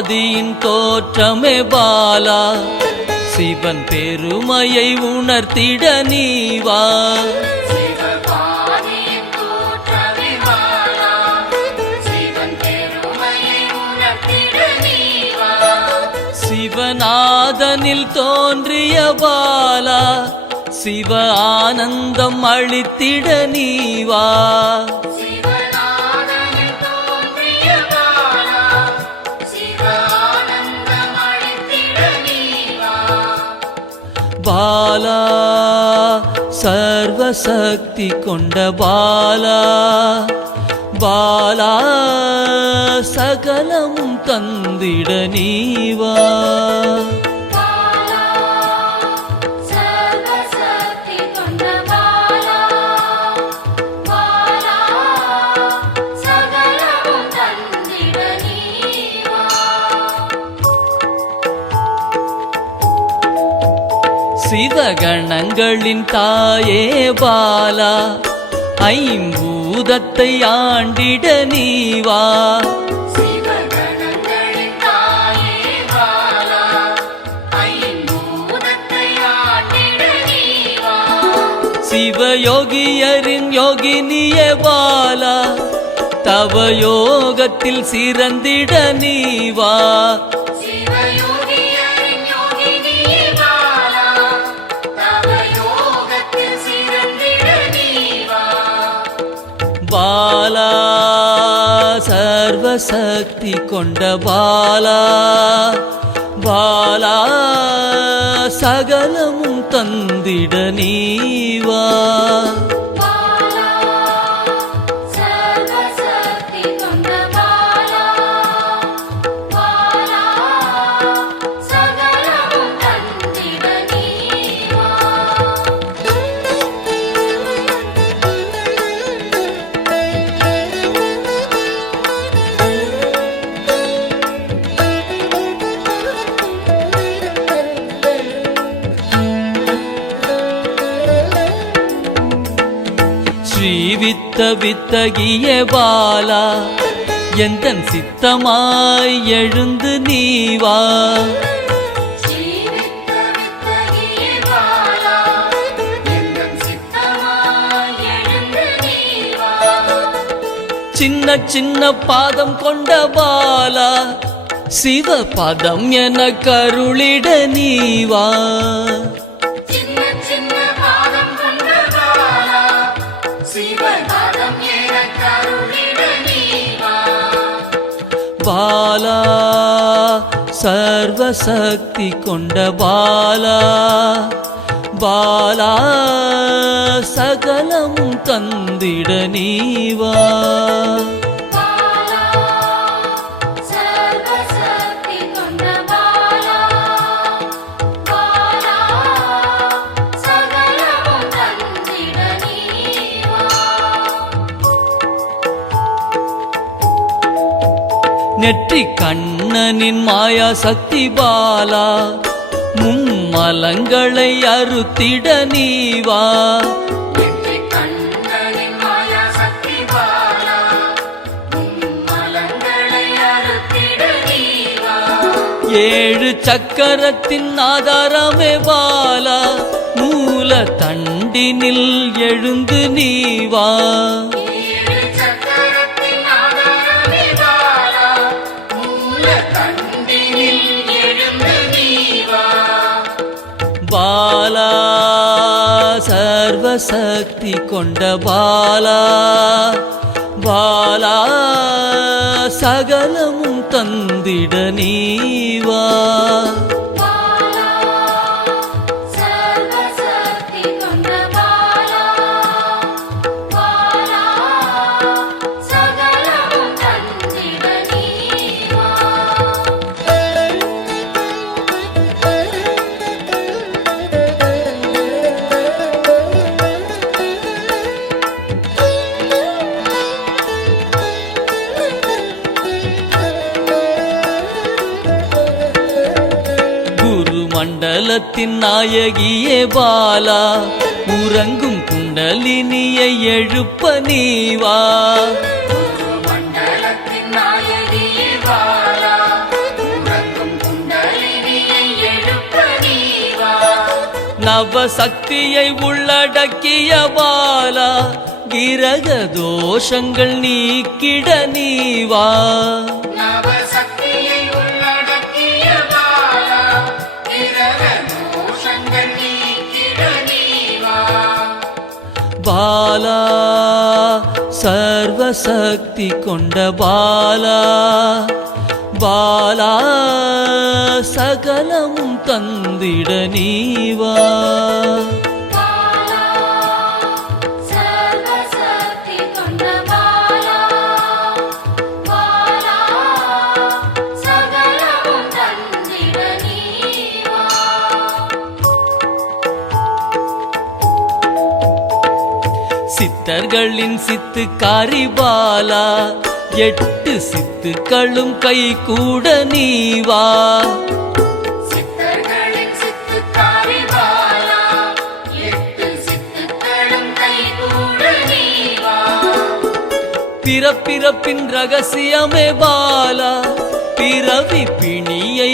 ஆதியின் தோற்றமே பாலா, சிவன் பெருமையை உணர்த்திட நீவா. சிவநாதனில் தோன்றிய பாலா, சிவ ஆனந்தம் அளித்திட நீவா. பாலா சர்வசக்தி கொண்ட பாலா, பாலா சகலமும் தந்திட நீவா. சிவகணங்களின் தாயே பாலா, ஐம்பூதத்தை ஆண்டிட நீவா. சிவயோகியரின் யோகினியே பாலா, தவ யோகத்தில் சிறந்திட நீவா. பாலா சர்வசக்தி கொண்ட பாலா, பாலா சகலமும் தந்திட நீவா. ஸ்ரீவித்த வித்தகிய பாலா, எந்தன் சித்தமாய் எழுந்து நீவா. சின்ன சின்ன பாதம் கொண்ட பாலா, சிவ பதம் என கருளிட நீவா. பாலா சர்வசக்தி கொண்ட பாலா, பாலா சகலமும் தந்திட நீவா. நெற்றி கண்ணனின் மாயா சக்தி பாலா, மும்மலங்களை அறுத்திட நீவா. ஏழு சக்கரத்தின் ஆதாரமே பாலா, மூல தண்டினில் எழுந்து நீவா. பாலா சர்வசக்தி கொண்ட பாலா, பாலா சகலமும் தந்திட நீவா. மண்டலத்தின் நாயகியே பாலா, உறங்கும் குண்டலினியை எழுப்ப நீவா. மண்டலத்தின் நாயகியே பாலா, நவசக்தியை உள்ளடக்கிய பாலா கிரக தோஷங்கள் நீக்கிட நீவா நவசக்தியை உள்ளடக்கிய பாலா கிரக தோஷங்கள் நீக்கிட நீவா பாலா சர்வசக்தி கொண்ட பாலா பாலா சகலமும் தந்திட நீவா பாலா சர்வசக்தி கொண்ட பாலா பாலா சகலமும் தந்திட நீவா சித்தர்களின் சித்துக்காரி பாலா 8 சித்துக்களும் கை கூட நீவா சித்தர்களின் சித்துக்காரி பாலா 8 சித்துக்களும் கைகூட நீவா பிறப்பிறப்பின் ரகசியமே பாலா பிறவி பிணியை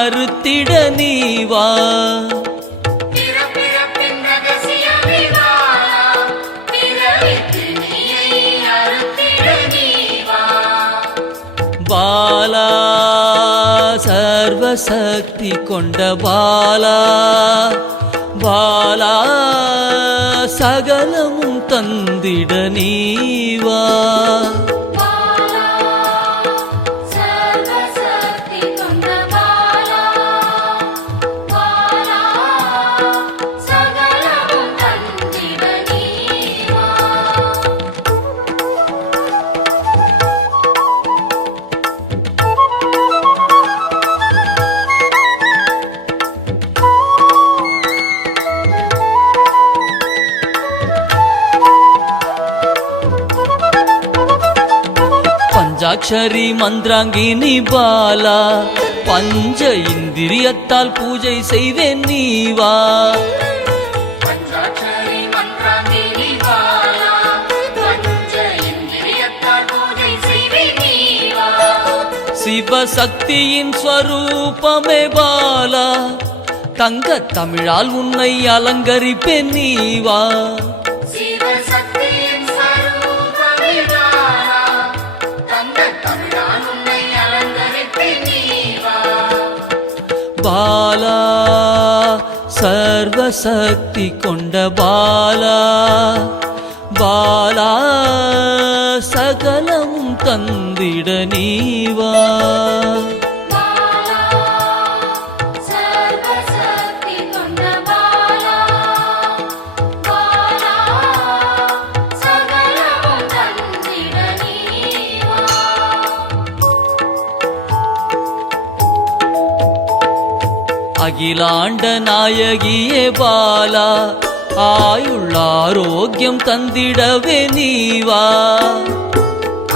அறுத்திட நீவா பிறப்பிறப்பின் ரகசியமே பாலா பிறவி பிணியை அறுத்திட நீவா பாலா சர்வசக்தி கொண்ட பாலா பாலா சகலமும் தந்திட நீவா பாலா சர்வசக்தி கொண்ட பாலா பாலா சகலமும் தந்திட நீவா பஞ்சாட்சரி மந்திராங்கினி பாலா பஞ்ச இந்திரியத்தால் பூஜை செய்வேன் நீவா பஞ்சாட்சரி மந்திராங்கினி பாலா பஞ்ச இந்திரியத்தால் பூஜை செய்வே நீவா சிவசக்தியின் ஸ்வரூபமே பாலா தங்க தமிழால் உன்னை அலங்கரிப்பேன் நீவா சிவசக்தியின் ஸ்வரூபமே பாலா தங்க தமிழால் உன்னை அலங்கரிப்பேன் நீவா பாலா சர்வசக்தி கொண்ட பாலா பாலா சகலமும் தந்திட நீவா பாலா சர்வசக்தி கொண்ட பாலா பாலா சகலமும் தந்திட நீவா அகிலாண்ட நாயகியே பாலா ஆயுள் ஆரோக்கியம் தந்திடவே நீவா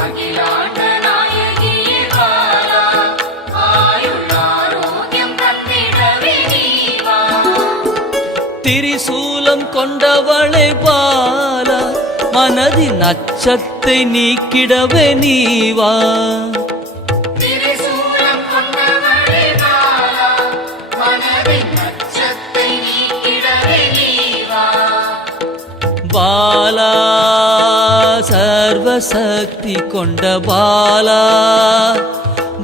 அகிலாண்ட நாயகியே பாலா ஆயுள் ஆரோக்கியம் தந்திடவே நீவா திரிசூலம் கொண்டவளை பாலா மனதின் அச்சத்தை நீக்கிடவே நீவா திரிசூலம் கொண்டவளே பாலா மனதின் அச்சத்தை நீக்கிடவே நீவா பாலா சர்வசக்தி கொண்ட பாலா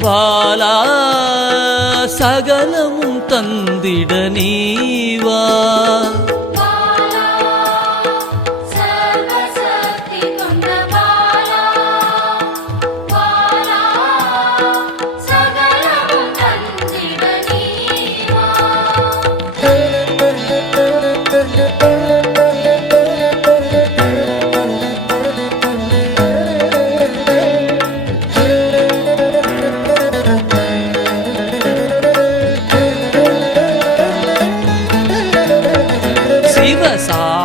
பாலா சகலமும் தந்திட நீவா பாலா சர்வசக்தி கொண்ட பாலா பாலா சகலமும் தந்திட நீவா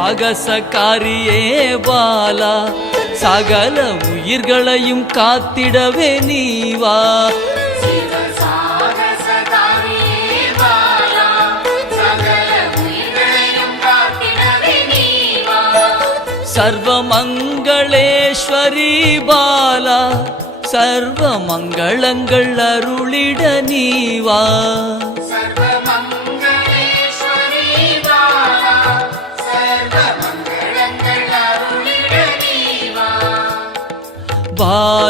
சாகசக்காரியே பாலா சகல உயிர்களையும் காத்திடவே நீவா சிவசாகசகாரியே பாலா சகல உயிர்களையும் காத்திடவே நீவா சர்வமங்களேஸ்வரி பாலா சர்வ மங்களங்கள் அருளிட நீவா சர்வமங்களேஸ்வரி பாலா பாலா